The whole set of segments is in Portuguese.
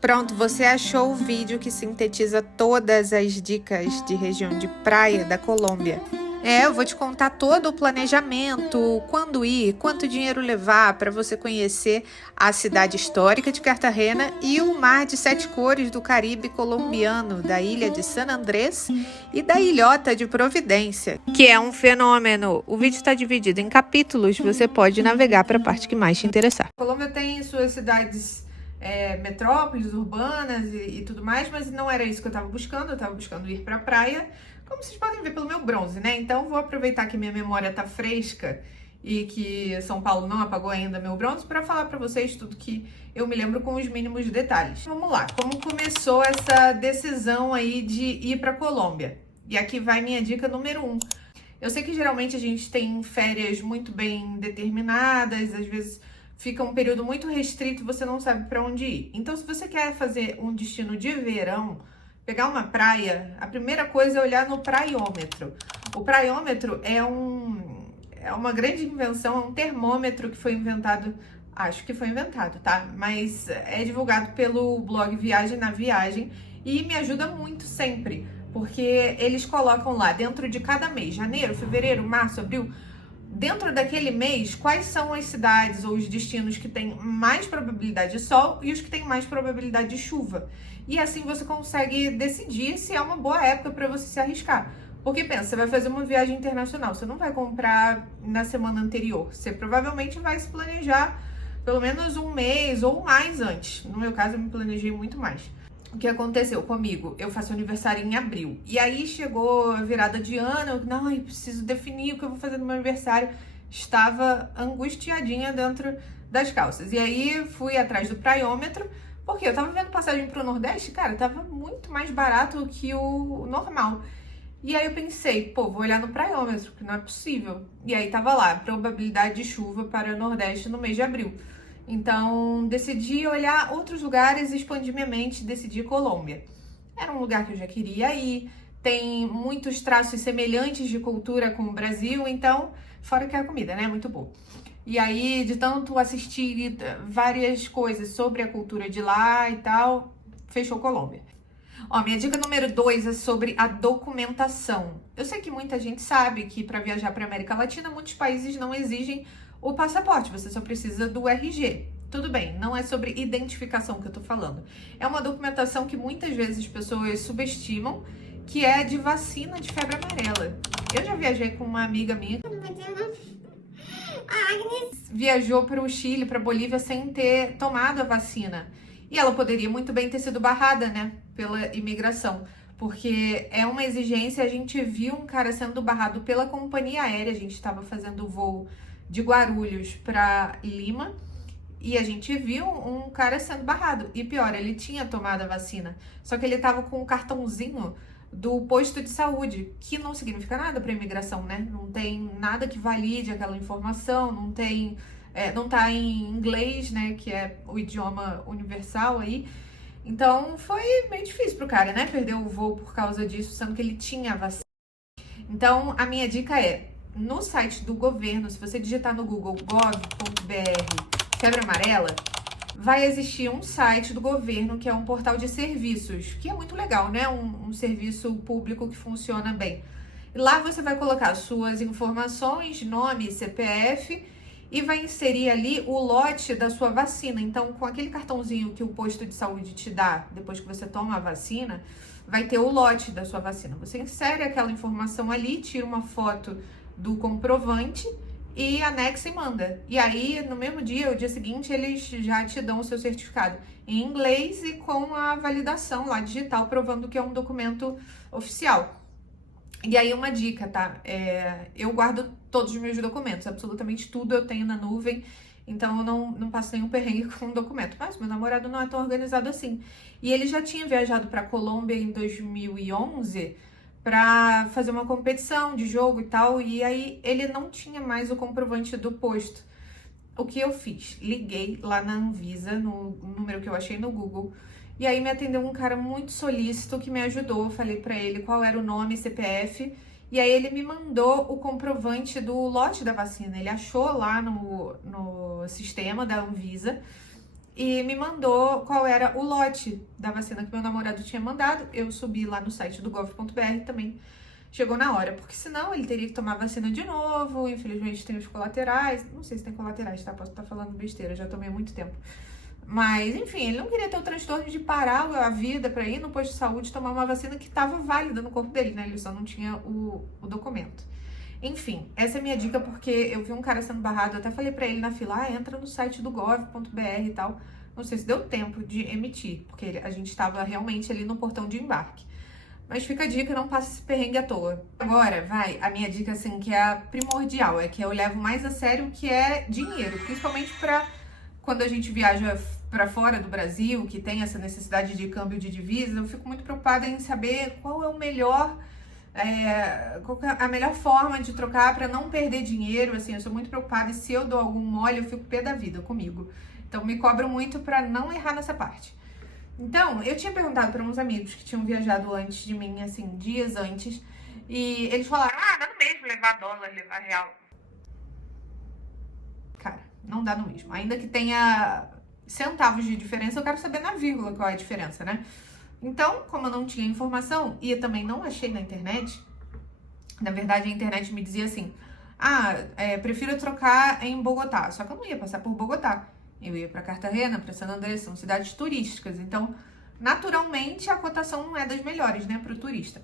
Pronto, você achou o vídeo que sintetiza todas as dicas de região de praia da Colômbia. Eu vou te contar todo o planejamento, quando ir, quanto dinheiro levar para você conhecer a cidade histórica de Cartagena e o mar de 7 cores do Caribe colombiano, da ilha de San Andrés e da ilhota de Providência, que é um fenômeno. O vídeo está dividido em capítulos, você pode navegar para a parte que mais te interessar. A Colômbia tem suas cidades metrópoles urbanas e tudo mais, mas não era isso que eu tava buscando. Eu tava buscando ir pra praia, como vocês podem ver pelo meu bronze, né? Então vou aproveitar que minha memória tá fresca e que São Paulo não apagou ainda meu bronze para falar para vocês tudo que eu me lembro com os mínimos detalhes. Vamos lá, como começou essa decisão aí de ir pra Colômbia? E aqui vai minha dica número 1. Eu sei que geralmente a gente tem férias muito bem determinadas, às vezes fica um período muito restrito e você não sabe para onde ir. Então, se você quer fazer um destino de verão, pegar uma praia, a primeira coisa é olhar no praiômetro. O praiômetro é uma grande invenção, é um termômetro que foi inventado, acho que foi inventado, tá? Mas é divulgado pelo blog Viagem na Viagem e me ajuda muito sempre, porque eles colocam lá dentro de cada mês, janeiro, fevereiro, março, abril, dentro daquele mês, quais são as cidades ou os destinos que têm mais probabilidade de sol e os que têm mais probabilidade de chuva. E assim você consegue decidir se é uma boa época para você se arriscar. Porque pensa, você vai fazer uma viagem internacional, você não vai comprar na semana anterior, você provavelmente vai se planejar pelo menos um mês ou mais antes. No meu caso, eu me planejei muito mais. O que aconteceu comigo? Eu faço aniversário em abril. E aí chegou a virada de ano, eu preciso definir o que eu vou fazer no meu aniversário. Estava angustiadinha dentro das calças. E aí fui atrás do praiômetro, porque eu tava vendo passagem pro Nordeste, cara, tava muito mais barato que o normal. E aí eu pensei, vou olhar no praiômetro, porque não é possível. E aí tava lá, probabilidade de chuva para o Nordeste no mês de abril. Então, decidi olhar outros lugares, expandir minha mente, decidi Colômbia. Era um lugar que eu já queria ir, tem muitos traços semelhantes de cultura com o Brasil, então, fora que a comida, né, muito boa. E aí, de tanto assistir várias coisas sobre a cultura de lá e tal, fechou Colômbia. Minha dica número 2 é sobre a documentação. Eu sei que muita gente sabe que para viajar para América Latina, muitos países não exigem o passaporte, você só precisa do RG. Tudo bem, não é sobre identificação que eu tô falando. É uma documentação que muitas vezes as pessoas subestimam, que é de vacina de febre amarela. Eu já viajei com uma amiga minha. A Agnes viajou para o Chile, para Bolívia, sem ter tomado a vacina. E ela poderia muito bem ter sido barrada, né, pela imigração. Porque é uma exigência, a gente viu um cara sendo barrado pela companhia aérea, a gente estava fazendo o voo de Guarulhos para Lima, e a gente viu um cara sendo barrado. E pior, ele tinha tomado a vacina, só que ele estava com um cartãozinho do posto de saúde, que não significa nada para imigração, né? Não tem nada que valide aquela informação, não tem, não tá em inglês, né? Que é o idioma universal aí. Então foi meio difícil pro cara, né? Perder o voo por causa disso, sendo que ele tinha a vacina. Então a minha dica é, no site do governo, se você digitar no Google gov.br febre amarela, vai existir um site do governo que é um portal de serviços, que é muito legal, né? Um serviço público que funciona bem. Lá você vai colocar suas informações, nome, CPF, e vai inserir ali o lote da sua vacina. Então, com aquele cartãozinho que o posto de saúde te dá depois que você toma a vacina, vai ter o lote da sua vacina. Você insere aquela informação ali, tira uma foto do comprovante e anexa e manda. E aí, no mesmo dia, o dia seguinte, eles já te dão o seu certificado em inglês e com a validação lá digital, provando que é um documento oficial. E aí, uma dica, tá? Eu guardo todos os meus documentos, absolutamente tudo eu tenho na nuvem, então eu não passo nenhum perrengue com um documento. Mas meu namorado não é tão organizado assim. E ele já tinha viajado para Colômbia em 2011 para fazer uma competição de jogo e tal, e aí ele não tinha mais o comprovante do posto. O que eu fiz? Liguei lá na Anvisa, no número que eu achei no Google, e aí me atendeu um cara muito solícito que me ajudou. Eu falei para ele qual era o nome, CPF, e aí ele me mandou o comprovante do lote da vacina. Ele achou lá no sistema da Anvisa e me mandou qual era o lote da vacina que meu namorado tinha mandado. Eu subi lá no site do gov.br também. Chegou na hora, porque senão ele teria que tomar vacina de novo. Infelizmente tem os colaterais. Não sei se tem colaterais, tá? Posso estar falando besteira, já tomei há muito tempo. Mas, enfim, ele não queria ter o transtorno de parar a vida pra ir no posto de saúde tomar uma vacina que estava válida no corpo dele, né? Ele só não tinha o documento. Enfim, essa é a minha dica, porque eu vi um cara sendo barrado, eu até falei pra ele na fila, entra no site do gov.br e tal. Não sei se deu tempo de emitir, porque a gente estava realmente ali no portão de embarque. Mas fica a dica, não passa esse perrengue à toa. Agora, vai, a minha dica, assim, que é a primordial, é que eu levo mais a sério, que é dinheiro. Principalmente pra quando a gente viaja pra fora do Brasil, que tem essa necessidade de câmbio de divisa, eu fico muito preocupada em saber qual é o melhor... qual é a melhor forma de trocar para não perder dinheiro. Assim, eu sou muito preocupada e se eu dou algum mole, eu fico pé da vida comigo. Então, me cobro muito para não errar nessa parte. Então, eu tinha perguntado para uns amigos que tinham viajado antes de mim, assim, dias antes, e eles falaram, dá no mesmo levar dólar, levar real. Cara, não dá no mesmo. Ainda que tenha centavos de diferença, eu quero saber na vírgula qual é a diferença, né? Então, como eu não tinha informação e eu também não achei na internet, na verdade a internet me dizia assim, prefiro trocar em Bogotá, só que eu não ia passar por Bogotá, eu ia para Cartagena, para San Andrés, são cidades turísticas, então naturalmente a cotação não é das melhores, né, para o turista.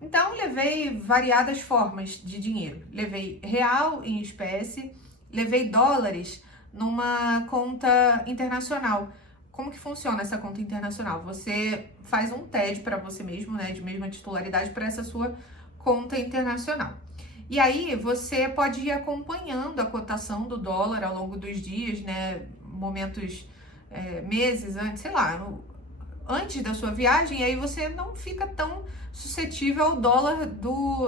Então levei variadas formas de dinheiro, levei real em espécie, levei dólares numa conta internacional. Como que funciona essa conta internacional? Você faz um TED para você mesmo, né, de mesma titularidade para essa sua conta internacional. E aí você pode ir acompanhando a cotação do dólar ao longo dos dias, né, momentos, meses antes, sei lá, antes da sua viagem, e aí você não fica tão suscetível ao dólar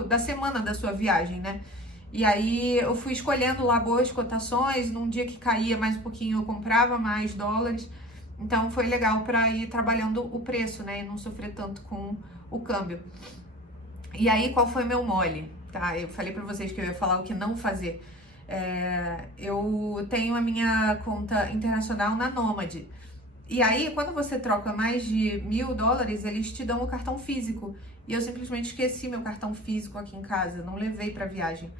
da semana da sua viagem, né? E aí eu fui escolhendo lá boas cotações, num dia que caía mais um pouquinho eu comprava mais dólares. Então foi legal para ir trabalhando o preço, né? E não sofrer tanto com o câmbio. E aí, qual foi meu mole? Tá? Eu falei para vocês que eu ia falar o que não fazer. Eu tenho a minha conta internacional na Nomad. E aí, quando você troca mais de $1.000, eles te dão o cartão físico. E eu simplesmente esqueci meu cartão físico aqui em casa, não levei para viagem.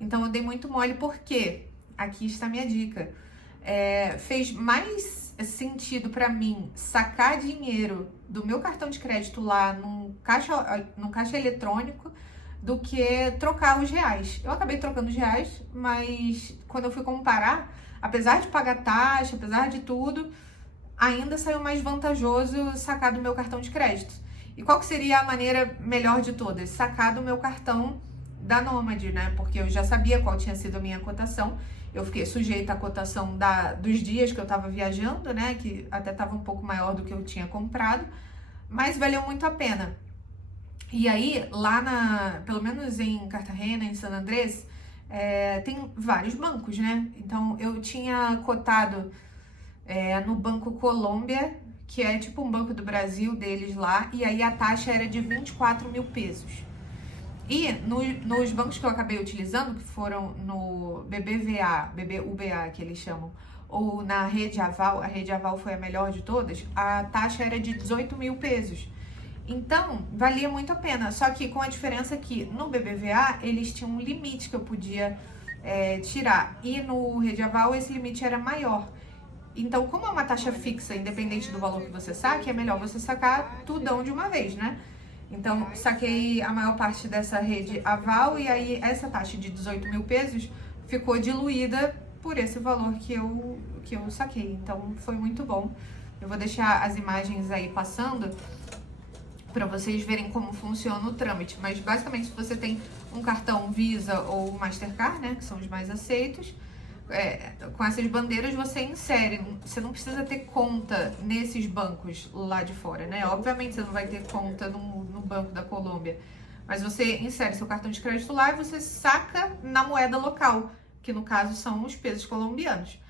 Então eu dei muito mole, porque aqui está a minha dica. Fez mais sentido para mim sacar dinheiro do meu cartão de crédito lá no caixa eletrônico do que trocar os reais. Eu acabei trocando os reais, mas quando eu fui comparar, apesar de pagar taxa, apesar de tudo, ainda saiu mais vantajoso sacar do meu cartão de crédito. E qual que seria a maneira melhor de todas? Sacar do meu cartão da Nomad, né? Porque eu já sabia qual tinha sido a minha cotação. Eu fiquei sujeita à cotação dos dias que eu tava viajando, né? Que até tava um pouco maior do que eu tinha comprado. Mas valeu muito a pena. E aí, lá pelo menos em Cartagena, em San Andrés, tem vários bancos, né? Então, eu tinha cotado no Banco Colômbia, que é tipo um banco do Brasil deles lá, e aí a taxa era de 24 mil pesos. E nos bancos que eu acabei utilizando, que foram no BBVA, que eles chamam, ou na Rede Aval, a Rede Aval foi a melhor de todas, a taxa era de 18 mil pesos. Então, valia muito a pena. Só que com a diferença que no BBVA, eles tinham um limite que eu podia tirar. E no Rede Aval, esse limite era maior. Então, como é uma taxa fixa, independente do valor que você saque, é melhor você sacar tudão de uma vez, né? Então, saquei a maior parte dessa Rede Aval e aí essa taxa de 18 mil pesos ficou diluída por esse valor que eu saquei. Então, foi muito bom. Eu vou deixar as imagens aí passando para vocês verem como funciona o trâmite. Mas, basicamente, se você tem um cartão Visa ou Mastercard, né, que são os mais aceitos, com essas bandeiras você insere, você não precisa ter conta nesses bancos lá de fora, né? Obviamente você não vai ter conta no Banco da Colômbia, mas você insere seu cartão de crédito lá e você saca na moeda local, que no caso são os pesos colombianos.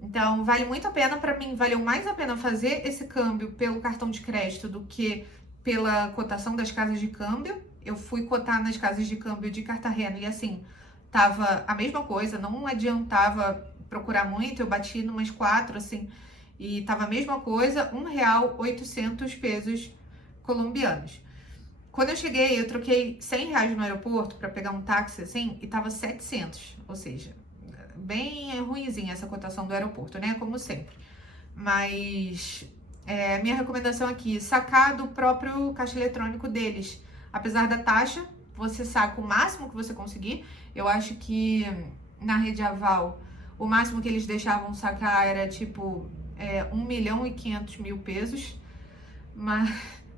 Então vale muito a pena, para mim valeu mais a pena fazer esse câmbio pelo cartão de crédito do que pela cotação das casas de câmbio. Eu fui cotar nas casas de câmbio de Cartagena e assim, tava a mesma coisa, não adiantava procurar muito, eu bati numas 4, assim, E tava a mesma coisa, R$ 1,800 colombianos. Quando eu cheguei, eu troquei R$ 100 no aeroporto para pegar um táxi assim e tava 700, ou seja, bem ruinzinha essa cotação do aeroporto, né? Como sempre. Mas minha recomendação aqui, sacar do próprio caixa eletrônico deles. Apesar da taxa, você saca o máximo que você conseguir. Eu acho que na Rede Aval, o máximo que eles deixavam sacar era tipo 1.500.000 pesos. Mas,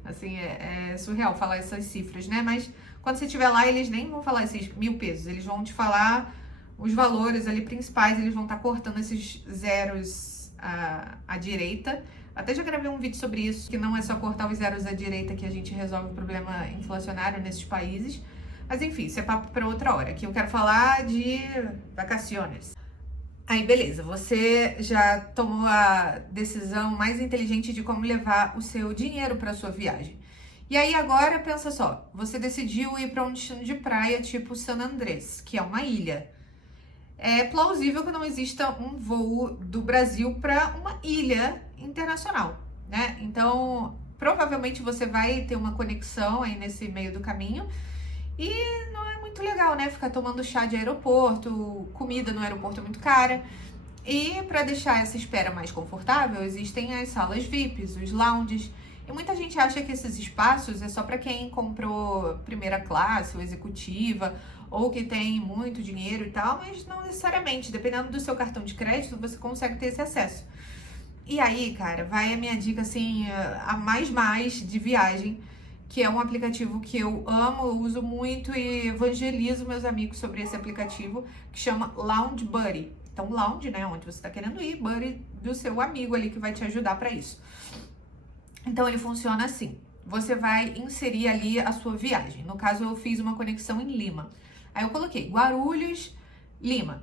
assim, é surreal falar essas cifras, né? Mas quando você estiver lá, eles nem vão falar esses 1.000 pesos. Eles vão te falar os valores ali principais, eles vão estar cortando esses zeros à direita. Até já gravei um vídeo sobre isso, que não é só cortar os zeros à direita que a gente resolve o problema inflacionário nesses países. Mas enfim, isso é papo para outra hora. Aqui eu quero falar de vacaciones. Aí, beleza, você já tomou a decisão mais inteligente de como levar o seu dinheiro para sua viagem. E aí agora, pensa só, você decidiu ir para um destino de praia tipo San Andrés, que é uma ilha. É plausível que não exista um voo do Brasil para uma ilha internacional, né? Então, provavelmente você vai ter uma conexão aí nesse meio do caminho e não é muito legal, né? Ficar tomando chá de aeroporto, comida no aeroporto é muito cara. E para deixar essa espera mais confortável, existem as salas VIPs, os lounges. E muita gente acha que esses espaços é só para quem comprou primeira classe ou executiva, ou que tem muito dinheiro e tal, mas não necessariamente. Dependendo do seu cartão de crédito, você consegue ter esse acesso. E aí, cara, vai a minha dica, assim, a mais de viagem, que é um aplicativo que eu amo, eu uso muito e evangelizo meus amigos sobre esse aplicativo, que chama Lounge Buddy. Então, lounge, né, onde você tá querendo ir, buddy do seu amigo ali que vai te ajudar para isso. Então, ele funciona assim. Você vai inserir ali a sua viagem. No caso, eu fiz uma conexão em Lima. Aí eu coloquei Guarulhos, Lima.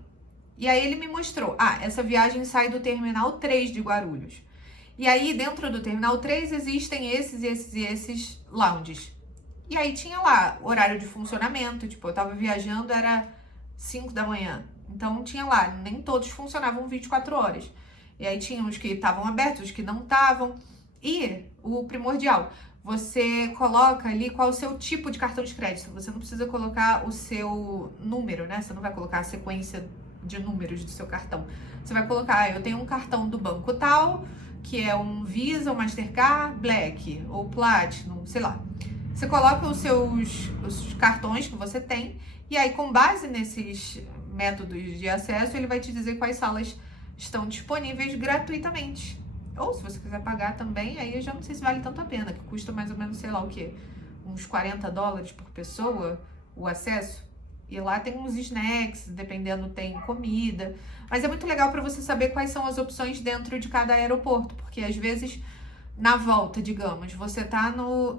E aí ele me mostrou, essa viagem sai do Terminal 3 de Guarulhos. E aí, dentro do Terminal 3, existem esses lounges. E aí tinha lá horário de funcionamento, tipo, eu tava viajando, era 5 da manhã. Então tinha lá, nem todos funcionavam 24 horas. E aí tinha os que estavam abertos, os que não estavam. E o primordial, você coloca ali qual é o seu tipo de cartão de crédito. Você não precisa colocar o seu número, né? Você não vai colocar a sequência de números do seu cartão. Você vai colocar, eu tenho um cartão do banco tal, que é um Visa, um Mastercard, Black ou Platinum, sei lá. Você coloca os cartões que você tem e aí, com base nesses métodos de acesso, ele vai te dizer quais salas estão disponíveis gratuitamente. Ou se você quiser pagar também, aí eu já não sei se vale tanto a pena, que custa mais ou menos, sei lá o quê, uns $40 por pessoa o acesso. E lá tem uns snacks, dependendo tem comida. Mas é muito legal para você saber quais são as opções dentro de cada aeroporto, porque às vezes na volta, digamos,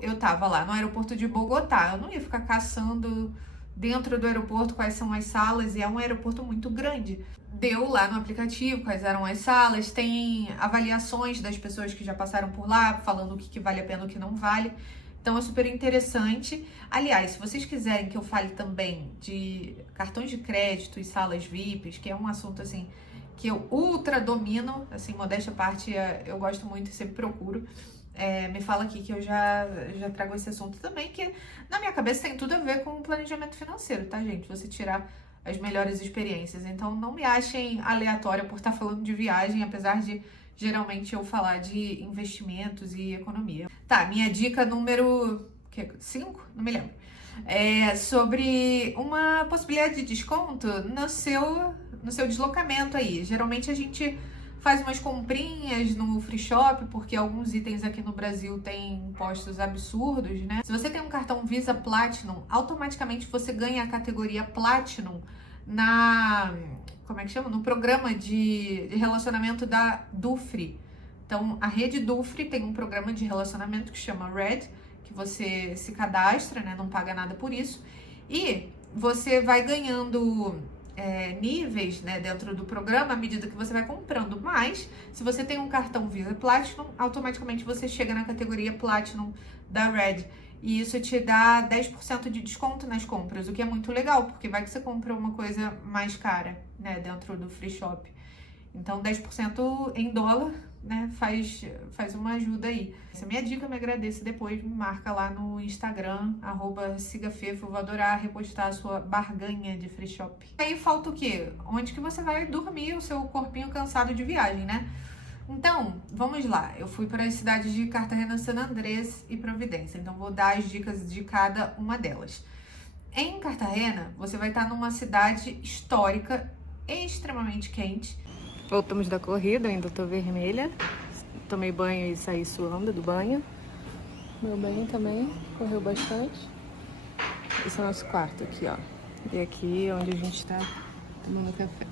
eu tava lá no aeroporto de Bogotá, eu não ia ficar caçando dentro do aeroporto quais são as salas, e é um aeroporto muito grande. Deu lá no aplicativo quais eram as salas, tem avaliações das pessoas que já passaram por lá, falando o que vale a pena e o que não vale. Então é super interessante. Aliás, se vocês quiserem que eu fale também de cartões de crédito e salas VIPs, que é um assunto assim que eu ultra domino, assim, modéstia à parte, eu gosto muito e sempre procuro. Me fala aqui que eu já trago esse assunto também, que na minha cabeça tem tudo a ver com o planejamento financeiro, tá, gente? Você tirar as melhores experiências. Então não me achem aleatória por estar falando de viagem, apesar de geralmente eu falar de investimentos e economia. Tá, minha dica número 5? Não me lembro. É sobre uma possibilidade de desconto no seu deslocamento aí. Geralmente a gente faz umas comprinhas no free shop, porque alguns itens aqui no Brasil têm impostos absurdos, né? Se você tem um cartão Visa Platinum, automaticamente você ganha a categoria Platinum no programa de relacionamento da Dufry. Então, a rede Dufry tem um programa de relacionamento que chama Red, que você se cadastra, né? Não paga nada por isso. E você vai ganhando níveis, né, dentro do programa à medida que você vai comprando. Mas, se você tem um cartão Visa Platinum, automaticamente você chega na categoria Platinum da Red. E isso te dá 10% de desconto nas compras, o que é muito legal, porque vai que você compra uma coisa mais cara, né, dentro do free shop. Então, 10% em dólar né, faz uma ajuda aí. Essa é a minha dica, me agradeça depois, me marca lá no Instagram, @sigafefo, vou adorar repostar a sua barganha de free shop. Aí falta o quê? Onde que você vai dormir o seu corpinho cansado de viagem, né? Então, vamos lá. Eu fui para as cidades de Cartagena, San Andrés e Providência, então vou dar as dicas de cada uma delas. Em Cartagena, você vai estar numa cidade histórica extremamente quente. Voltamos da corrida, eu ainda tô vermelha. Tomei banho e saí suando do banho. Meu banho também correu bastante. Esse é o nosso quarto aqui, ó. E aqui é onde a gente tá tomando café.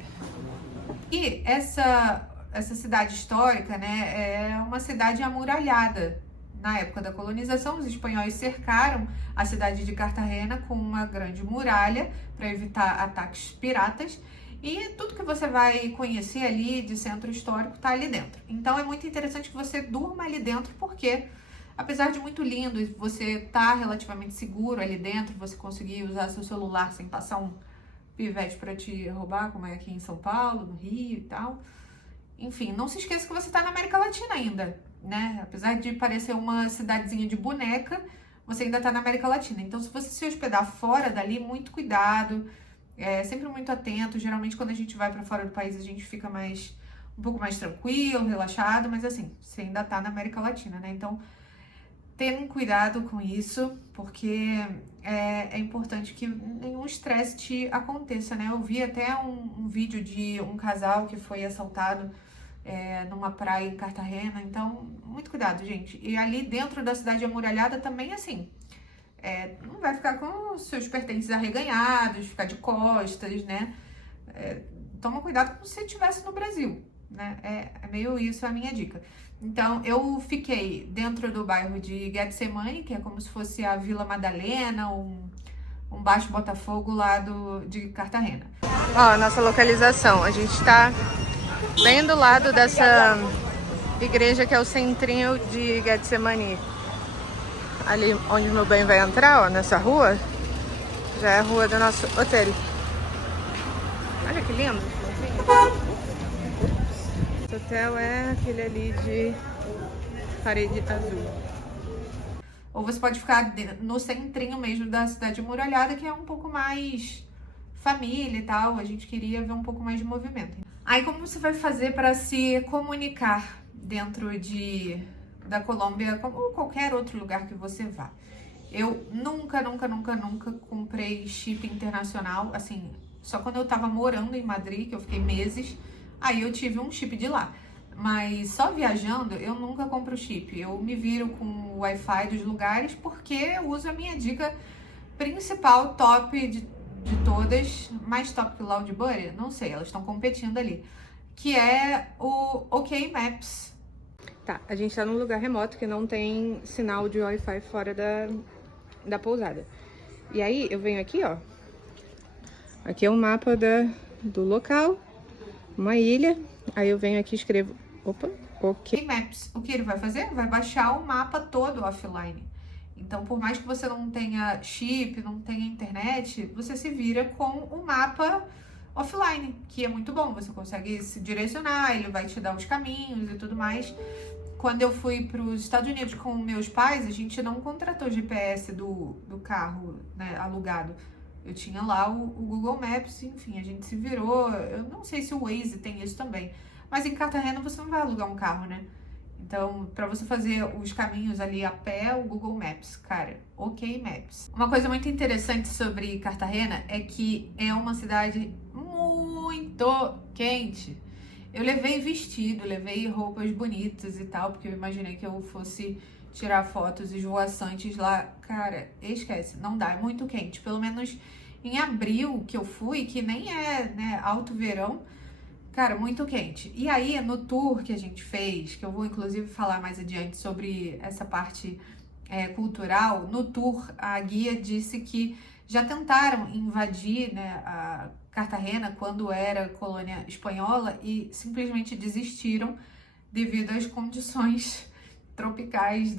E essa cidade histórica, né, é uma cidade amuralhada. Na época da colonização, os espanhóis cercaram a cidade de Cartagena com uma grande muralha para evitar ataques piratas. E tudo que você vai conhecer ali de centro histórico tá ali dentro. Então é muito interessante que você durma ali dentro, porque apesar de muito lindo e você tá relativamente seguro ali dentro, você conseguir usar seu celular sem passar um pivete para te roubar, como é aqui em São Paulo, no Rio e tal. Enfim, não se esqueça que você tá na América Latina ainda, né? Apesar de parecer uma cidadezinha de boneca, você ainda tá na América Latina. Então, se você se hospedar fora dali, muito cuidado. Sempre muito atento. Geralmente quando a gente vai para fora do país a gente fica um pouco mais tranquilo, relaxado, mas assim, você ainda tá na América Latina, né? Então, tenham cuidado com isso, porque é importante que nenhum estresse te aconteça, né? Eu vi até um vídeo de um casal que foi assaltado numa praia em Cartagena, então, muito cuidado, gente. E ali dentro da cidade amuralhada também, assim, não vai ficar com os seus pertences arreganhados, ficar de costas, né? Toma cuidado como se estivesse no Brasil, né? É meio isso a minha dica. Então, eu fiquei dentro do bairro de Getsemani, que é como se fosse a Vila Madalena, um Baixo Botafogo lá de Cartagena. Ó, nossa localização. A gente tá bem do lado dessa igreja que é o centrinho de Getsemani. Ali onde meu bem vai entrar, ó, nessa rua, já é a rua do nosso hotel. Olha que lindo. Esse hotel é aquele ali de parede azul. Ou você pode ficar no centrinho mesmo da cidade amuralhada, que é um pouco mais família e tal. A gente queria ver um pouco mais de movimento. Aí como você vai fazer para se comunicar dentro da Colômbia, como qualquer outro lugar que você vá? Eu nunca comprei chip internacional, assim, só quando eu tava morando em Madrid, que eu fiquei meses, aí eu tive um chip de lá. Mas só viajando, eu nunca compro chip. Eu me viro com o Wi-Fi dos lugares, porque eu uso a minha dica principal, top de todas, mais top que o Loudbuddy, não sei, elas estão competindo ali, que é o OK Maps. Tá, a gente tá num lugar remoto que não tem sinal de Wi-Fi fora da pousada. E aí, eu venho aqui, ó. Aqui é o mapa do local, uma ilha. Aí eu venho aqui e escrevo, OK Maps. O que ele vai fazer? Vai baixar o mapa todo offline. Então, por mais que você não tenha chip, não tenha internet, você se vira com o mapa offline, que é muito bom. Você consegue se direcionar, ele vai te dar os caminhos e tudo mais. Quando eu fui para os Estados Unidos com meus pais, a gente não contratou GPS do carro, né, alugado. Eu tinha lá o Google Maps, enfim, a gente se virou. Eu não sei se o Waze tem isso também, mas em Cartagena você não vai alugar um carro, né? Então, para você fazer os caminhos ali a pé, o Google Maps, cara, OK Maps. Uma coisa muito interessante sobre Cartagena é que é uma cidade muito quente. Eu levei vestido, levei roupas bonitas e tal, porque eu imaginei que eu fosse tirar fotos esvoaçantes lá. Cara, esquece, não dá, é muito quente. Pelo menos em abril que eu fui, que nem é, né, alto verão, cara, muito quente. E aí, no tour que a gente fez, que eu vou inclusive falar mais adiante sobre essa parte cultural, no tour a guia disse que já tentaram invadir, né, a Cartagena quando era colônia espanhola e simplesmente desistiram devido às condições tropicais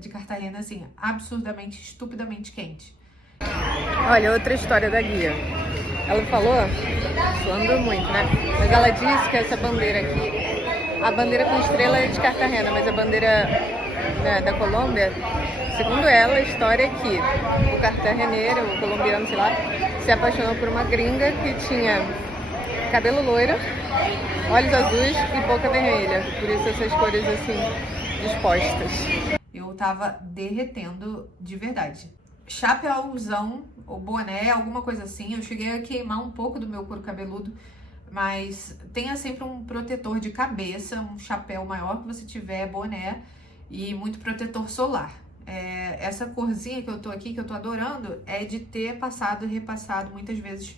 de Cartagena, assim, absurdamente, estupidamente quente. Olha, outra história da guia. Ela falou, suando muito, né? Mas ela disse que essa bandeira aqui A bandeira com estrela é de Cartagena, mas a bandeira, né, da Colômbia, segundo ela, a história é que o cartageneiro, o colombiano, sei lá, se apaixonou por uma gringa que tinha cabelo loiro, olhos azuis e boca vermelha. Por isso essas cores assim, dispostas. Eu tava derretendo de verdade. Chapéuzão, ou boné, alguma coisa assim. Eu cheguei a queimar um pouco do meu couro cabeludo, mas tenha sempre um protetor de cabeça, um chapéu maior que você tiver, boné e muito protetor solar. Essa corzinha que eu tô aqui, que eu tô adorando, é de ter passado e repassado muitas vezes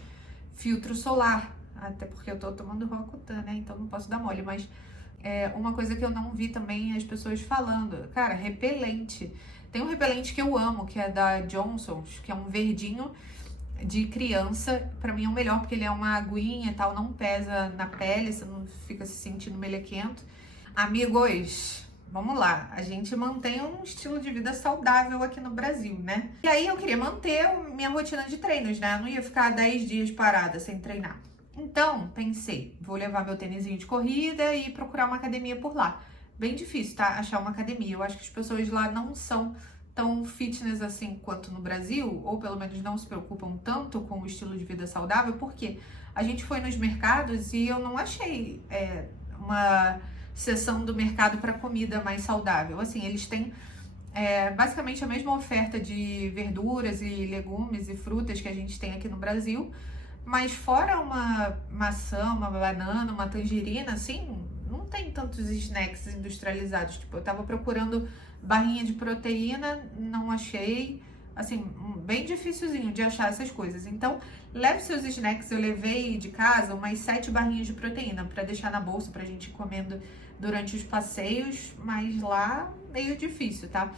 filtro solar. Até porque eu tô tomando Roacutan, né? Então não posso dar mole, mas uma coisa que eu não vi também as pessoas falando. Cara, repelente. Tem um repelente que eu amo, que é da Johnson's, que é um verdinho de criança. Pra mim é o melhor, porque ele é uma aguinha e tal, não pesa na pele, você não fica se sentindo melequento. Amigos, vamos lá, a gente mantém um estilo de vida saudável aqui no Brasil, né? E aí eu queria manter minha rotina de treinos, né? Eu não ia ficar 10 dias parada sem treinar. Então, pensei, vou levar meu tênisinho de corrida e procurar uma academia por lá. Bem difícil, tá? Achar uma academia. Eu acho que as pessoas lá não são tão fitness assim quanto no Brasil, ou pelo menos não se preocupam tanto com o estilo de vida saudável, porque a gente foi nos mercados e eu não achei uma seção do mercado para comida mais saudável. Assim, eles têm basicamente a mesma oferta de verduras e legumes e frutas que a gente tem aqui no Brasil, mas fora uma maçã, uma banana, uma tangerina, assim, não tem tantos snacks industrializados. Tipo, eu tava procurando barrinha de proteína, não achei. Assim, bem dificilzinho de achar essas coisas. Então, leve seus snacks. Eu levei de casa umas 7 barrinhas de proteína para deixar na bolsa, pra gente ir comendo durante os passeios, mas lá meio difícil, tá?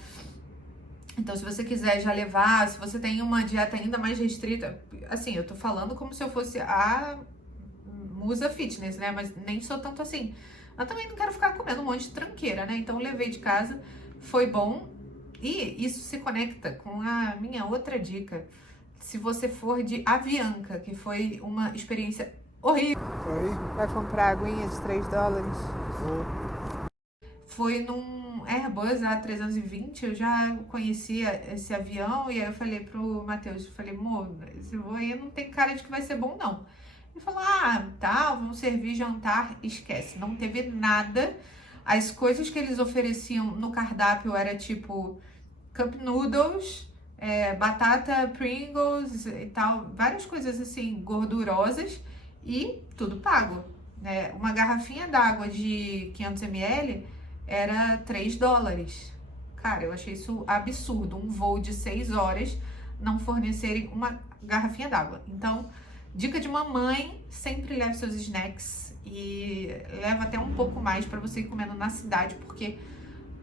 Então, se você quiser já levar, se você tem uma dieta ainda mais restrita, assim, eu tô falando como se eu fosse a musa fitness, né? Mas nem sou tanto assim. Eu também não quero ficar comendo um monte de tranqueira, né? Então, eu levei de casa, foi bom. E isso se conecta com a minha outra dica. Se você for de Avianca, que foi uma experiência horrível. Vai comprar aguinha de $3? Foi num Airbus A320, eu já conhecia esse avião, e aí eu falei pro Matheus, eu falei, amor, esse voo aí não tem cara de que vai ser bom, não. Ele falou, tá, vamos servir jantar, esquece, não teve nada. As coisas que eles ofereciam no cardápio era tipo cup noodles, batata Pringles e tal, várias coisas assim gordurosas e tudo pago. Uma garrafinha d'água de 500 ml era $3. Cara, eu achei isso absurdo, um voo de 6 horas não fornecerem uma garrafinha d'água. Então, dica de mamãe, sempre leve seus snacks e leva até um pouco mais para você ir comendo na cidade, porque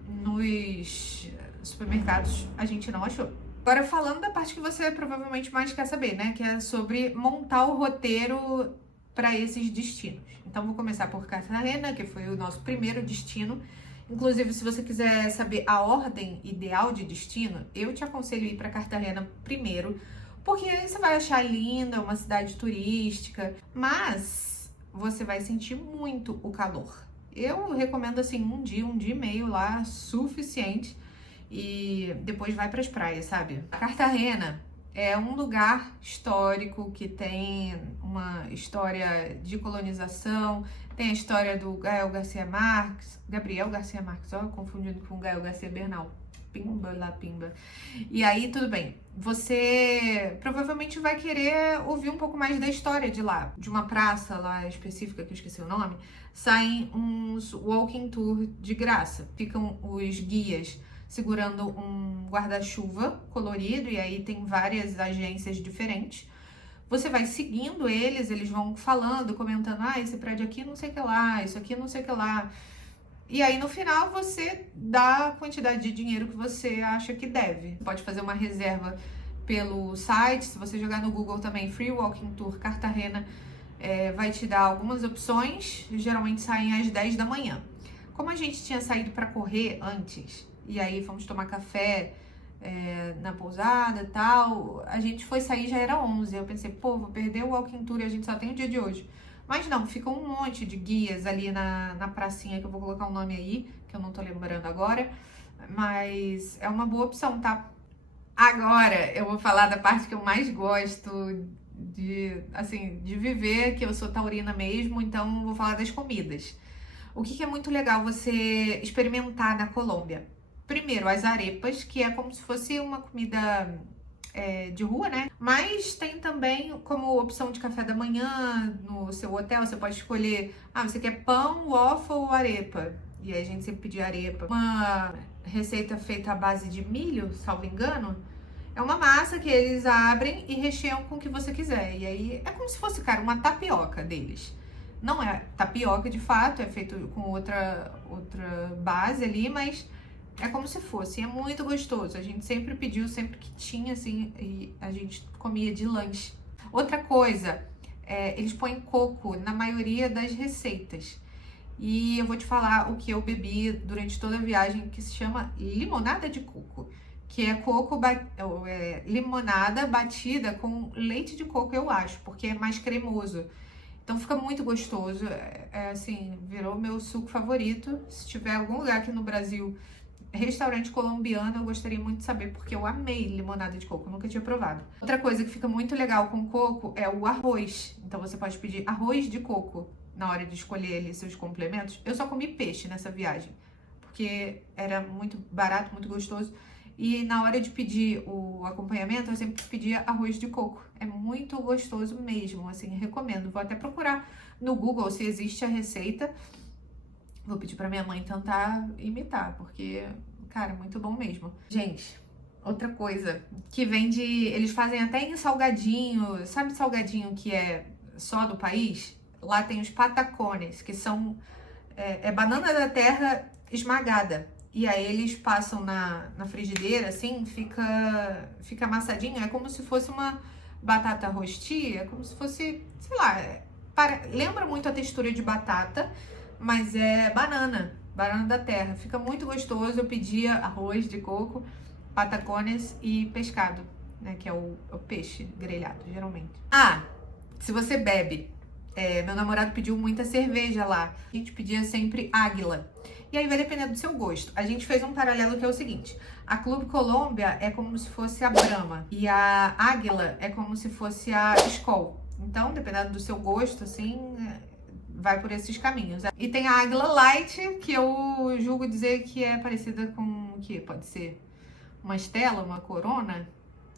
nos supermercados a gente não achou. Agora, falando da parte que você provavelmente mais quer saber, né? Que é sobre montar o roteiro para esses destinos. Então, vou começar por Cartagena, que foi o nosso primeiro destino. Inclusive, se você quiser saber a ordem ideal de destino, eu te aconselho ir para Cartagena primeiro, porque aí você vai achar linda, uma cidade turística, mas você vai sentir muito o calor. Eu recomendo assim um dia e meio lá, suficiente, e depois vai para as praias, sabe? Cartagena é um lugar histórico que tem uma história de colonização, tem a história do Gabriel Garcia Marques, ó, confundindo com o Gael Garcia Bernal. Pimba lá, pimba. E aí, tudo bem. Você provavelmente vai querer ouvir um pouco mais da história de lá. De uma praça lá específica, que eu esqueci o nome, saem uns walking tour de graça. Ficam os guias segurando um guarda-chuva colorido, e aí tem várias agências diferentes. Você vai seguindo eles vão falando, comentando, esse prédio aqui não sei o que lá, isso aqui não sei o que lá. E aí, no final, você dá a quantidade de dinheiro que você acha que deve. Pode fazer uma reserva pelo site. Se você jogar no Google também, Free Walking Tour Cartagena, vai te dar algumas opções. Geralmente saem às 10 da manhã. Como a gente tinha saído para correr antes, e aí fomos tomar café na pousada e tal, a gente foi sair, já era 11. Eu pensei, vou perder o Walking Tour e a gente só tem o dia de hoje. Mas não, ficam um monte de guias ali na pracinha, que eu vou colocar um nome aí, que eu não tô lembrando agora. Mas é uma boa opção, tá? Agora eu vou falar da parte que eu mais gosto de viver, que eu sou taurina mesmo, então vou falar das comidas. O que é muito legal você experimentar na Colômbia? Primeiro, as arepas, que é como se fosse uma comida de rua, né? Mas tem também como opção de café da manhã no seu hotel, você pode escolher, você quer pão, waffle ou arepa? E aí a gente sempre pedia arepa. Uma receita feita à base de milho, salvo engano, é uma massa que eles abrem e recheiam com o que você quiser. E aí é como se fosse, cara, uma tapioca deles. Não é tapioca de fato, é feito com outra base ali, mas é como se fosse. É muito gostoso. A gente sempre pediu, sempre que tinha, assim, e a gente comia de lanche. Outra coisa, eles põem coco na maioria das receitas. E eu vou te falar o que eu bebi durante toda a viagem, que se chama limonada de coco. Que é limonada batida com leite de coco, eu acho, porque é mais cremoso. Então fica muito gostoso, assim, virou meu suco favorito. Se tiver algum lugar aqui no Brasil, restaurante colombiano, eu gostaria muito de saber, porque eu amei limonada de coco, nunca tinha provado. Outra coisa que fica muito legal com coco é o arroz. Então você pode pedir arroz de coco na hora de escolher ali seus complementos. Eu só comi peixe nessa viagem, porque era muito barato, muito gostoso. E na hora de pedir o acompanhamento, eu sempre pedia arroz de coco. É muito gostoso mesmo, assim, recomendo. Vou até procurar no Google se existe a receita. Vou pedir pra minha mãe tentar imitar, porque, cara, é muito bom mesmo. Gente, outra coisa que vende, eles fazem até em salgadinho, sabe salgadinho que é só do país? Lá tem os patacones, que são banana da terra esmagada. E aí eles passam na frigideira, assim, fica amassadinho. É como se fosse uma batata rosti, é como se fosse, sei lá, lembra muito a textura de batata, mas é banana da terra. Fica muito gostoso. Eu pedia arroz de coco, patacones e pescado, né, que é o peixe grelhado, geralmente. Se você bebe, meu namorado pediu muita cerveja lá. A gente pedia sempre Águila. E aí vai depender do seu gosto. A gente fez um paralelo que é o seguinte: a Clube Colômbia é como se fosse a Brahma e a Águila é como se fosse a Skol. Então, dependendo do seu gosto, assim, vai por esses caminhos. E tem a Águila Light, que eu julgo dizer que é parecida com o que pode ser uma Stella, uma Corona.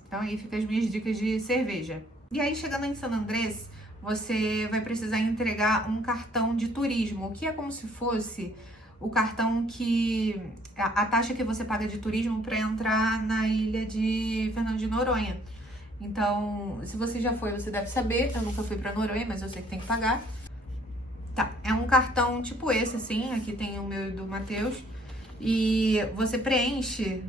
Então aí ficam as minhas dicas de cerveja. E aí, chegando em San Andrés, você vai precisar entregar um cartão de turismo, que é como se fosse o cartão que... a taxa que você paga de turismo para entrar na ilha de Fernando de Noronha. Então, se você já foi, você deve saber. Eu nunca fui para Noronha, mas eu sei que tem que pagar. Tá, é um cartão tipo esse, assim. Aqui tem o meu e do Matheus. E você preenche,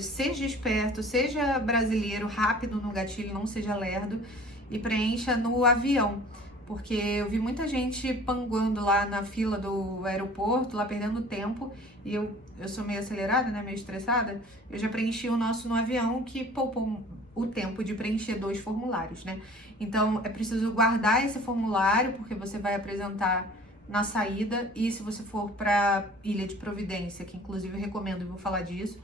seja esperto, seja brasileiro, rápido no gatilho, não seja lerdo, e preencha no avião. Porque eu vi muita gente panguando lá na fila do aeroporto, lá perdendo tempo, e eu sou meio acelerada, né, meio estressada. Eu já preenchi o nosso no avião, que poupou o tempo de preencher 2 formulários, né? Então é preciso guardar esse formulário, porque você vai apresentar na saída, e se você for para Ilha de Providência, que inclusive eu recomendo e vou falar disso,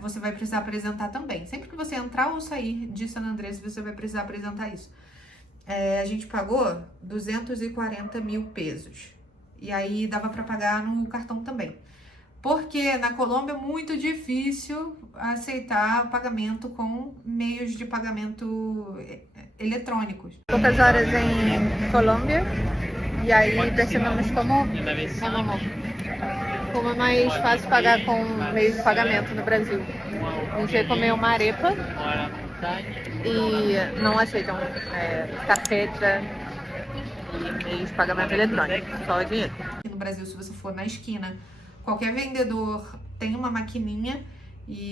você vai precisar apresentar também. Sempre que você entrar ou sair de San Andrés, você vai precisar apresentar isso. A gente pagou 240 mil pesos. E aí dava para pagar no cartão também. Porque na Colômbia é muito difícil aceitar pagamento com meios de pagamento eletrônicos. Poucas horas em Colômbia, e aí percebemos como é mais fácil pagar com meios de pagamento no Brasil. A gente ia comer uma arepa e não aceitam tarjeta e meios de pagamento eletrônico, só o dinheiro. No Brasil, se você for na esquina, qualquer vendedor tem uma maquininha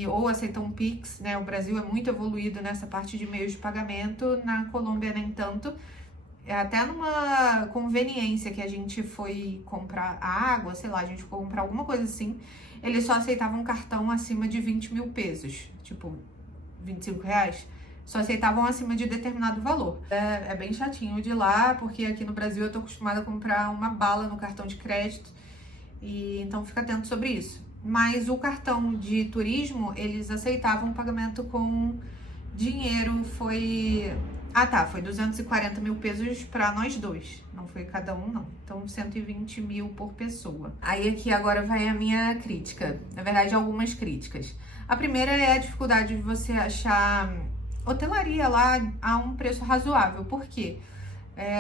ou aceita um Pix, né? O Brasil é muito evoluído nessa parte de meios de pagamento, na Colômbia nem tanto. Até numa conveniência que a gente foi comprar água, sei lá, a gente foi comprar alguma coisa assim, eles só aceitavam um cartão acima de 20 mil pesos, tipo 25 reais. só aceitavam acima de determinado valor. É bem chatinho de ir lá, porque aqui no Brasil eu tô acostumada a comprar uma bala no cartão de crédito, e então fica atento sobre isso. Mas o cartão de turismo, eles aceitavam pagamento com dinheiro, foi 240 mil pesos para nós dois, não foi cada um não, então 120 mil por pessoa. Aí aqui agora vai a minha crítica, na verdade algumas críticas. A primeira é a dificuldade de você achar hotelaria lá a um preço razoável, porque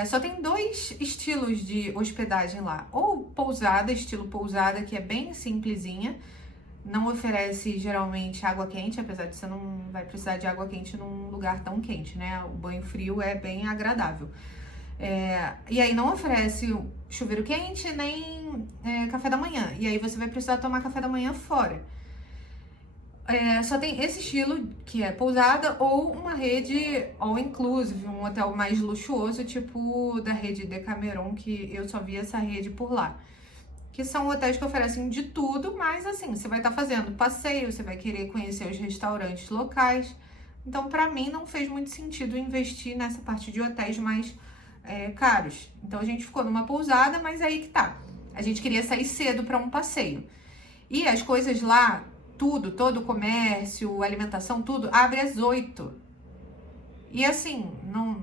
só tem 2 estilos de hospedagem lá, ou pousada, estilo pousada, que é bem simplesinha, não oferece geralmente água quente, apesar de você não vai precisar de água quente num lugar tão quente, né? O banho frio é bem agradável. E aí não oferece chuveiro quente nem café da manhã. E aí você vai precisar tomar café da manhã fora. Só tem esse estilo, que é pousada, ou uma rede all inclusive, um hotel mais luxuoso, tipo da rede Decameron, que eu só vi essa rede por lá. Que são hotéis que oferecem de tudo, mas assim, você vai estar fazendo passeio, você vai querer conhecer os restaurantes locais. Então, pra mim, não fez muito sentido investir nessa parte de hotéis mais caros. Então, a gente ficou numa pousada, mas aí que tá. A gente queria sair cedo pra um passeio. E as coisas lá, tudo, todo o comércio, alimentação, tudo, abre às 8. E assim, não...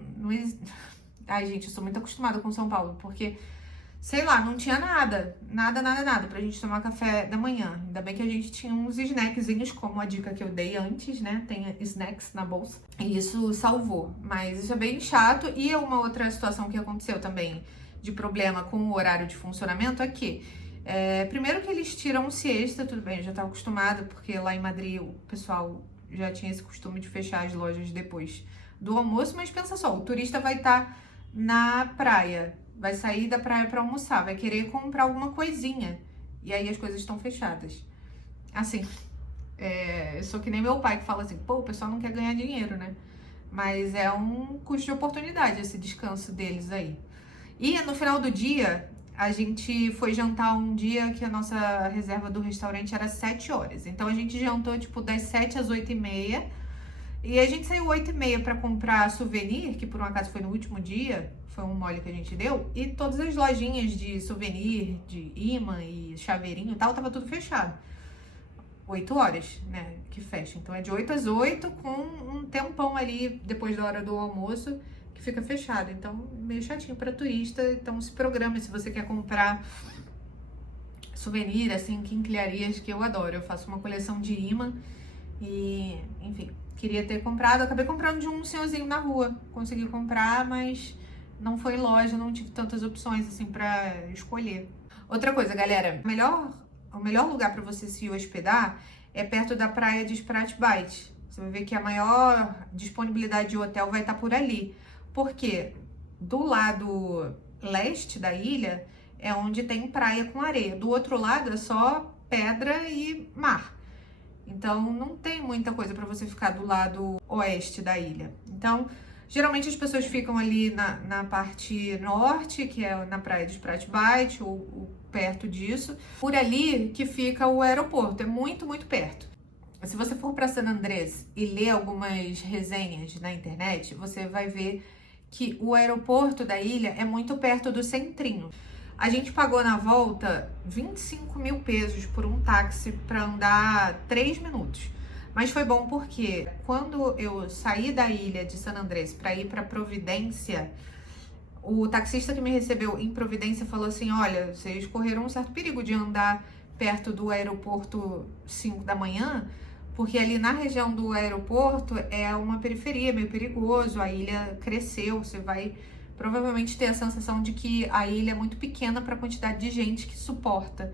Ai, gente, eu sou muito acostumada com São Paulo, porque... sei lá, não tinha nada pra gente tomar café da manhã. Ainda bem que a gente tinha uns snackzinhos, como a dica que eu dei antes, né? Tem snacks na bolsa. E isso salvou. Mas isso é bem chato. E uma outra situação que aconteceu também de problema com o horário de funcionamento é que, primeiro que eles tiram siesta, tudo bem, eu já estava acostumada, porque lá em Madrid o pessoal já tinha esse costume de fechar as lojas depois do almoço, mas pensa só, o turista vai estar na praia, vai sair da praia para almoçar, vai querer comprar alguma coisinha. E aí as coisas estão fechadas. Assim, eu sou que nem meu pai que fala assim, pô, o pessoal não quer ganhar dinheiro, né? Mas é um custo de oportunidade esse descanso deles aí. E no final do dia, a gente foi jantar um dia que a nossa reserva do restaurante era 7 horas. Então a gente jantou tipo das 7 às 8h30. E a gente saiu 8h30 para comprar souvenir, que por um acaso foi no último dia, foi um mole que a gente deu, e todas as lojinhas de souvenir, de imã e chaveirinho e tal, tava tudo fechado. 8 horas, né, que fecha. Então é de 8 às 8, com um tempão ali, depois da hora do almoço, que fica fechado. Então, meio chatinho para turista, então se programe se você quer comprar souvenir, assim, quinquilharias, que eu adoro. Eu faço uma coleção de imã e, enfim, queria ter comprado, acabei comprando de um senhorzinho na rua. Consegui comprar, mas não foi em loja, não tive tantas opções assim pra escolher. Outra coisa, galera, o melhor lugar pra você se hospedar é perto da praia de Spratbite. Você vai ver que a maior disponibilidade de hotel vai estar por ali. Porque do lado leste da ilha é onde tem praia com areia. Do outro lado é só pedra e mar. Então, não tem muita coisa para você ficar do lado oeste da ilha. Então, geralmente as pessoas ficam ali na parte norte, que é na praia de Spratbite, ou perto disso. Por ali que fica o aeroporto, é muito, muito perto. Se você for para San Andrés e ler algumas resenhas na internet, você vai ver que o aeroporto da ilha é muito perto do centrinho. A gente pagou na volta 25 mil pesos por um táxi para andar 3 minutos. Mas foi bom porque quando eu saí da ilha de San Andrés para ir para Providência, o taxista que me recebeu em Providência falou assim, olha, vocês correram um certo perigo de andar perto do aeroporto 5 da manhã, porque ali na região do aeroporto é uma periferia, meio perigoso, a ilha cresceu, você vai provavelmente ter a sensação de que a ilha é muito pequena para a quantidade de gente que suporta.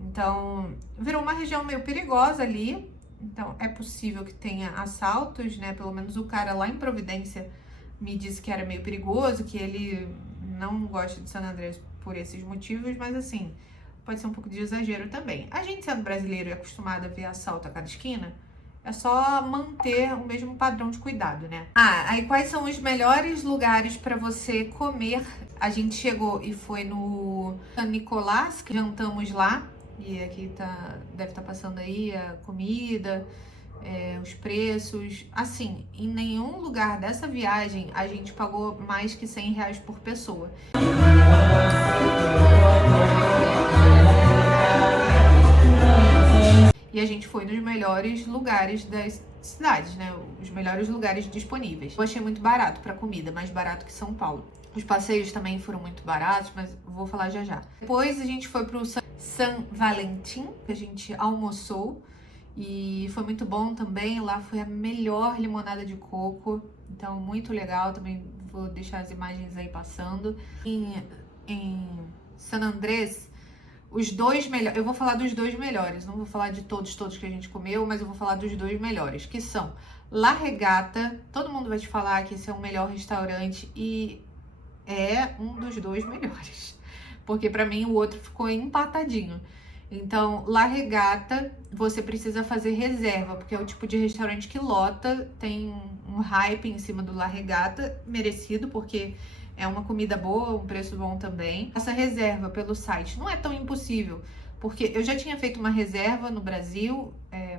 Então, virou uma região meio perigosa ali, então é possível que tenha assaltos, né? Pelo menos o cara lá em Providência me disse que era meio perigoso, que ele não gosta de San Andrés por esses motivos, mas assim, pode ser um pouco de exagero também. A gente sendo brasileiro e acostumado a ver assalto a cada esquina, é só manter o mesmo padrão de cuidado, né? Aí quais são os melhores lugares para você comer? A gente chegou e foi no San Nicolás, que jantamos lá. E aqui deve estar passando aí a comida. os preços. Assim, em nenhum lugar dessa viagem a gente pagou mais que R$100 por pessoa. E a gente foi nos melhores lugares das cidades, né? Os melhores lugares disponíveis. Eu achei muito barato para comida, mais barato que São Paulo. Os passeios também foram muito baratos, mas vou falar já já. Depois a gente foi pro San Valentim, que a gente almoçou e foi muito bom também. Lá foi a melhor limonada de coco, então muito legal. Também vou deixar as imagens aí passando. Em San Andrés, os dois melhores, eu vou falar dos dois melhores, não vou falar de todos que a gente comeu, mas eu vou falar dos dois melhores, que são La Regata. Todo mundo vai te falar que esse é o melhor restaurante e é um dos dois melhores, porque pra mim o outro ficou empatadinho. Então, La Regata, você precisa fazer reserva, porque é o tipo de restaurante que lota, tem um hype em cima do La Regata, merecido, porque é uma comida boa, um preço bom também. Essa reserva pelo site não é tão impossível, porque eu já tinha feito uma reserva no Brasil,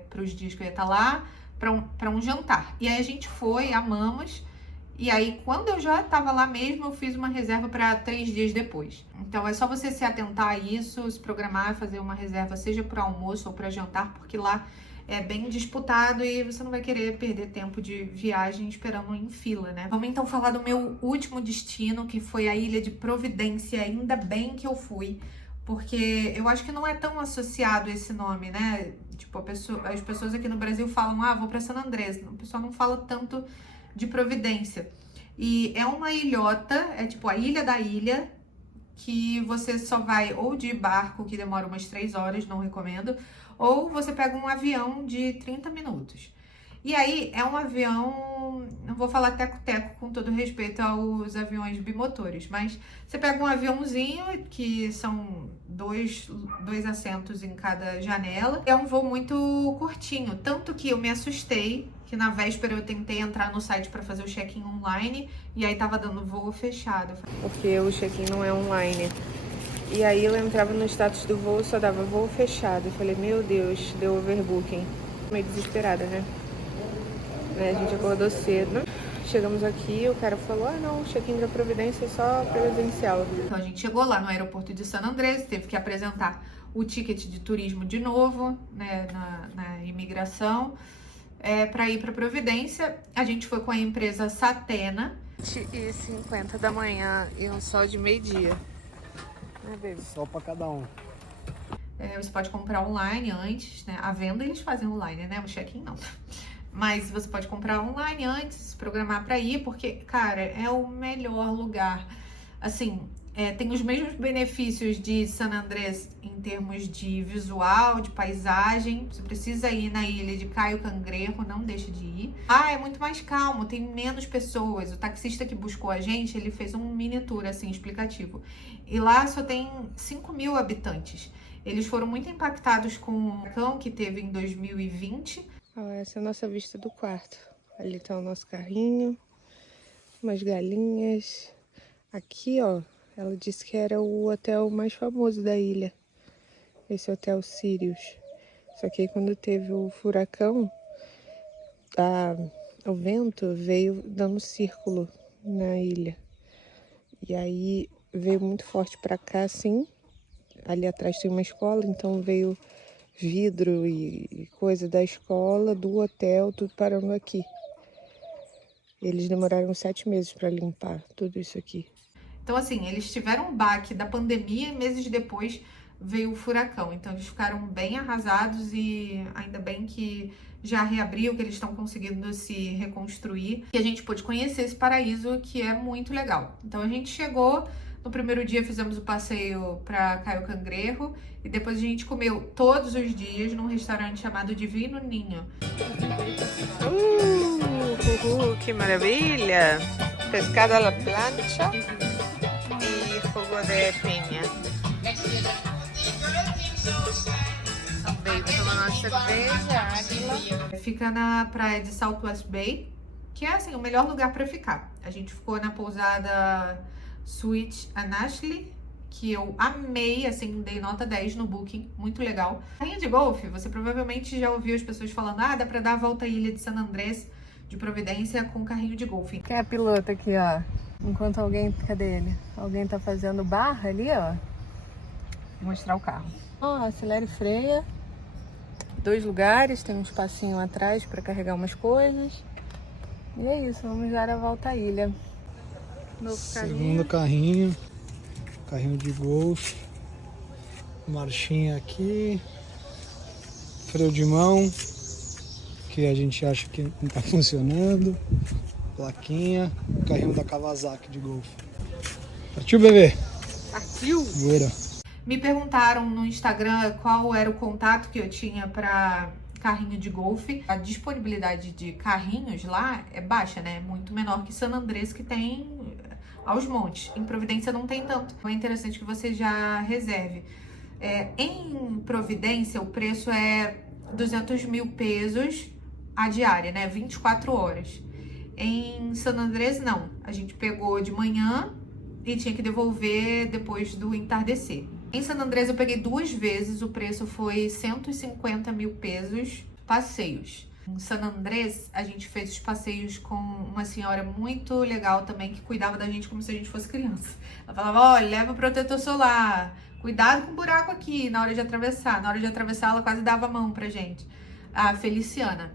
para os dias que eu ia estar lá, para um jantar. E aí a gente foi, amamos, e aí quando eu já estava lá mesmo, eu fiz uma reserva para 3 dias depois. Então é só você se atentar a isso, se programar, fazer uma reserva, seja para almoço ou para jantar, porque lá é bem disputado e você não vai querer perder tempo de viagem esperando em fila, né? Vamos então falar do meu último destino, que foi a Ilha de Providência. Ainda bem que eu fui, porque eu acho que não é tão associado esse nome, né? Tipo, as pessoas aqui no Brasil falam, vou pra San Andrés. O pessoal não fala tanto de Providência. E é uma ilhota, é tipo a ilha da ilha, que você só vai ou de barco, que demora umas 3 horas, não recomendo, ou você pega um avião de 30 minutos. E aí é um avião, não vou falar teco-teco com todo respeito aos aviões bimotores, mas você pega um aviãozinho que são dois assentos em cada janela. É um voo muito curtinho, tanto que eu me assustei, que na véspera eu tentei entrar no site para fazer o check-in online e aí tava dando voo fechado. Porque o check-in não é online. E aí eu entrava no status do voo, só dava voo fechado. Eu falei, meu Deus, deu overbooking. Meio desesperada, né? A gente acordou cedo. Chegamos aqui, o cara falou, não, check-in da Providência é só presencial. Então a gente chegou lá no aeroporto de San Andrés, teve que apresentar o ticket de turismo de novo, né, na imigração, para ir para Providência. A gente foi com a empresa Satena. 7h50 da manhã e um sol de meio-dia. Só para cada um. Você pode comprar online antes, né? A venda eles fazem online, né? O check-in não. Mas você pode comprar online antes, se programar para ir, porque, cara, é o melhor lugar. Assim, tem os mesmos benefícios de San Andrés em termos de visual, de paisagem. Você precisa ir na ilha de Caio Cangrejo, não deixe de ir. É muito mais calmo, tem menos pessoas. O taxista que buscou a gente, ele fez um mini tour, assim, explicativo. E lá só tem 5.000 habitantes. Eles foram muito impactados com o furacão que teve em 2020. Essa é a nossa vista do quarto. Ali tá o nosso carrinho, umas galinhas. Aqui, ó, ela disse que era o hotel mais famoso da ilha. Esse Hotel Sirius. Só que aí quando teve o furacão, o vento veio dando círculo na ilha. E aí veio muito forte pra cá, assim. Ali atrás tem uma escola, então veio vidro e coisa da escola, do hotel, tudo parando aqui. Eles demoraram 7 meses para limpar tudo isso aqui. Então, assim, eles tiveram um baque da pandemia e meses depois veio o furacão. Então, eles ficaram bem arrasados e ainda bem que já reabriu, que eles estão conseguindo se reconstruir. E a gente pôde conhecer esse paraíso que é muito legal. Então, a gente chegou, no primeiro dia fizemos o passeio para Caio Cangrejo e depois a gente comeu todos os dias num restaurante chamado Divino Ninho. Que maravilha! Pescado à la plancha e jugo de piña. Também vou tomar nossa cerveja, Águila. Fica na praia de Southwest Bay, que é assim, o melhor lugar para ficar. A gente ficou na pousada Suite Anashley, que eu amei, assim, dei nota 10 no Booking, muito legal. Carrinho de golfe, você provavelmente já ouviu as pessoas falando, dá pra dar a volta à ilha de San Andrés de Providência com carrinho de golfe. Quem é a pilota aqui, ó? Enquanto alguém, cadê ele? Alguém tá fazendo barra ali, ó. Vou mostrar o carro. Ó, acelera e freia. 2 lugares, tem um espacinho atrás pra carregar umas coisas. E é isso, vamos dar a volta à ilha. Novo Segundo carrinho. Carrinho de golfe. Marchinha aqui. Freio de mão, que a gente acha que não tá funcionando. Plaquinha. Carrinho da Kawasaki de golfe. Partiu, bebê? Partiu! Voeira. Me perguntaram no Instagram qual era o contato que eu tinha para carrinho de golfe. A disponibilidade de carrinhos lá é baixa, né? Muito menor que San Andrés, que tem aos montes. Em Providência não tem tanto. É interessante que você já reserve. Em Providência, o preço é 200 mil pesos a diária, né? 24 horas. Em San Andrés, não. A gente pegou de manhã e tinha que devolver depois do entardecer. Em San Andrés eu peguei 2 vezes, o preço foi 150 mil pesos, passeios. Em San Andrés, a gente fez os passeios com uma senhora muito legal também, que cuidava da gente como se a gente fosse criança. Ela falava, olha, leva protetor solar, cuidado com o buraco aqui na hora de atravessar. Na hora de atravessar, ela quase dava a mão pra gente. A Feliciana,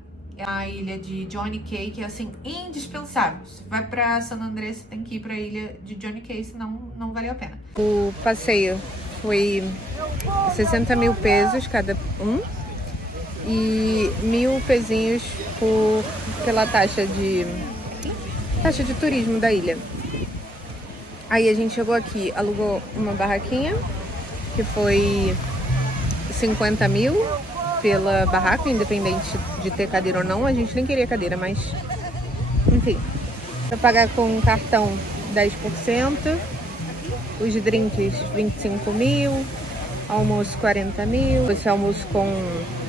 a ilha de Johnny Cay, que é assim, indispensável. Se vai pra San Andrés, você tem que ir pra ilha de Johnny Cay, senão não valeu a pena. O passeio foi 60 mil pesos cada um e 1.000 pezinhos pela taxa de turismo da ilha. Aí a gente chegou aqui, alugou uma barraquinha que foi 50 mil pela barraca, independente de ter cadeira ou não. A gente nem queria cadeira, mas enfim. Pra pagar com cartão 10%. Os drinks, 25 mil, almoço 40 mil, esse almoço com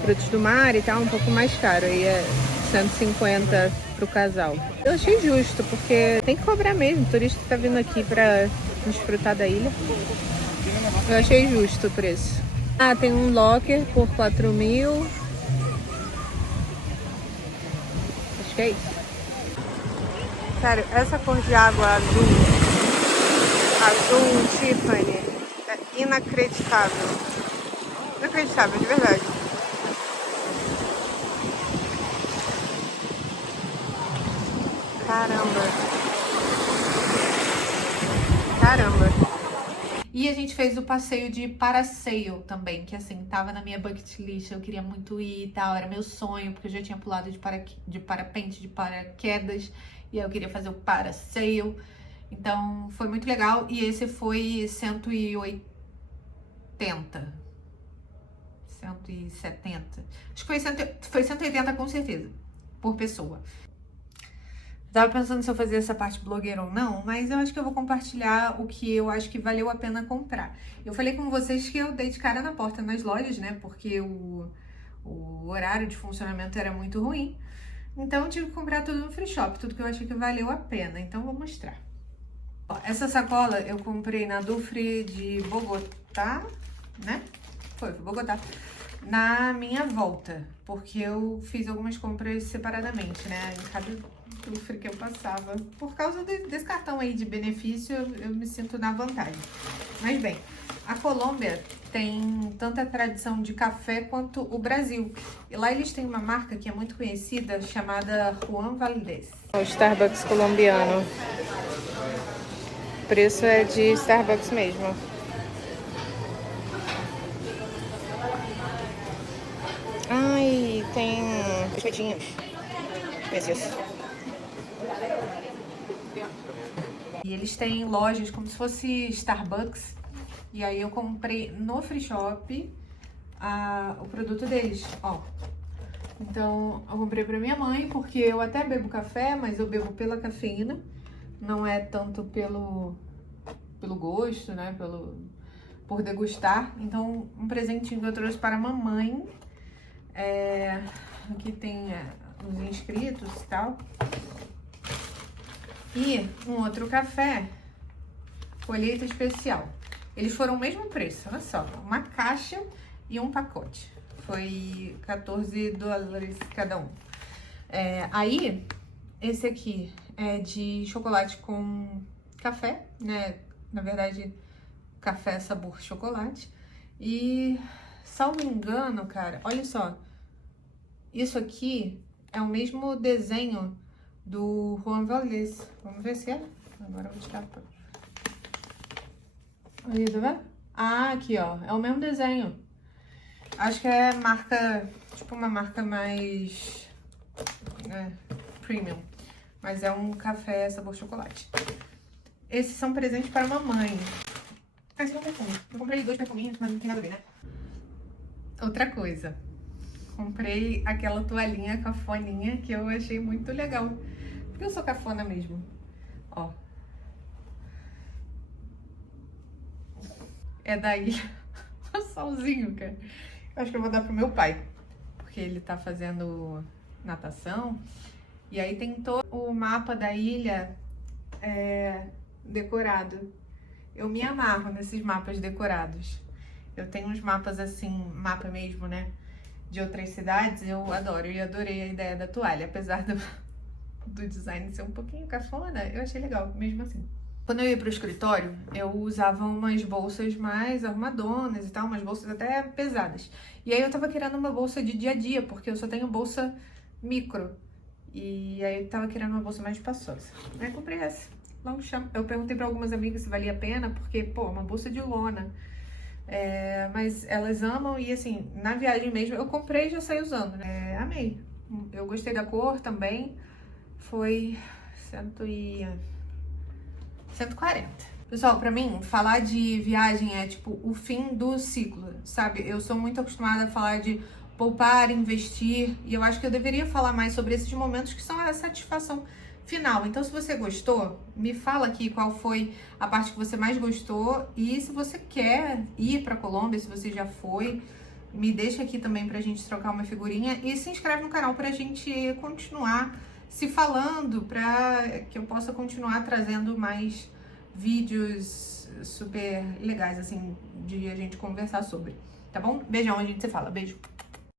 frutos do mar e tal, um pouco mais caro, aí é 150 pro casal. Eu achei justo, porque tem que cobrar mesmo, o turista tá vindo aqui pra desfrutar da ilha. Eu achei justo o preço. Ah, tem um locker por 4 mil. Acho que é isso. Sério, essa cor de água azul Tiffany, é inacreditável. Inacreditável, de verdade. Caramba. E a gente fez o passeio de parasail também, que assim, tava na minha bucket list, eu queria muito ir e tal, era meu sonho, porque eu já tinha pulado de parapente, de paraquedas, e aí eu queria fazer o parasail. Então, foi muito legal, e esse foi 180, 170, acho que foi 180 com certeza, por pessoa. Tava pensando se eu fazia essa parte blogueira ou não, mas eu acho que eu vou compartilhar o que eu acho que valeu a pena comprar. Eu falei com vocês que eu dei de cara na porta nas lojas, né, porque o horário de funcionamento era muito ruim, então eu tive que comprar tudo no free shop, tudo que eu achei que valeu a pena, então vou mostrar. Essa sacola eu comprei na Dufry de Bogotá, né? Foi Bogotá. Na minha volta, porque eu fiz algumas compras separadamente, né? Em cada Dufry que eu passava. Por causa desse cartão aí de benefício, eu me sinto na vantagem. Mas bem, a Colômbia tem tanta tradição de café quanto o Brasil. E lá eles têm uma marca que é muito conhecida, chamada Juan Valdez. O Starbucks colombiano. O preço é de Starbucks mesmo. Ai, tem biscoitinhos. Esses. E eles têm lojas como se fosse Starbucks. E aí eu comprei no free shop o produto deles, ó. Então eu comprei pra minha mãe, porque eu até bebo café, mas eu bebo pela cafeína. Não é tanto pelo gosto, né? Por degustar. Então, um presentinho que eu trouxe para a mamãe. Aqui tem os inscritos e tal. E um outro café, colheita especial. Eles foram o mesmo preço, olha só, uma caixa e um pacote. Foi $14 cada um. Aí, esse aqui é de chocolate com café, né? Na verdade, café sabor chocolate. E, salvo engano, cara, olha só. Isso aqui é o mesmo desenho do Juan Valdez. Vamos ver se é. Agora eu vou tirar. Aí, tá vendo? Ah, aqui, ó. É o mesmo desenho. Acho que é marca, tipo uma marca mais premium. Mas é um café sabor chocolate. Esses são presentes para a mamãe. Esse é um perfume. Eu comprei 2 perfuminhos, mas não tem nada a ver, né? Outra coisa. Comprei aquela toalhinha cafoninha que eu achei muito legal. Porque eu sou cafona mesmo. Ó. É da ilha. O solzinho, cara. Eu acho que eu vou dar pro meu pai. Porque ele tá fazendo natação. E aí tem todo o mapa da ilha decorado. Eu me amarro nesses mapas decorados. Eu tenho uns mapas assim, mapa mesmo, né? De outras cidades, eu adoro. E adorei a ideia da toalha. Apesar do design ser um pouquinho cafona, eu achei legal, mesmo assim. Quando eu ia pro escritório, eu usava umas bolsas mais arrumadonas e tal, umas bolsas até pesadas. E aí eu tava querendo uma bolsa de dia a dia, porque eu só tenho bolsa micro. E aí eu tava querendo uma bolsa mais espaçosa. Aí eu comprei essa, Longchamp. Eu perguntei pra algumas amigas se valia a pena, porque, pô, uma bolsa de lona. Mas elas amam e, assim, na viagem mesmo, eu comprei e já saí usando, né? Amei. Eu gostei da cor também. Foi 140. Pessoal, pra mim, falar de viagem é tipo o fim do ciclo, sabe? Eu sou muito acostumada a falar de poupar, investir, e eu acho que eu deveria falar mais sobre esses momentos que são a satisfação final. Então, se você gostou, me fala aqui qual foi a parte que você mais gostou, e se você quer ir pra Colômbia, se você já foi, me deixa aqui também pra gente trocar uma figurinha, e se inscreve no canal pra gente continuar se falando, pra que eu possa continuar trazendo mais vídeos super legais, assim, de a gente conversar sobre, tá bom? Beijão, a gente se fala, beijo!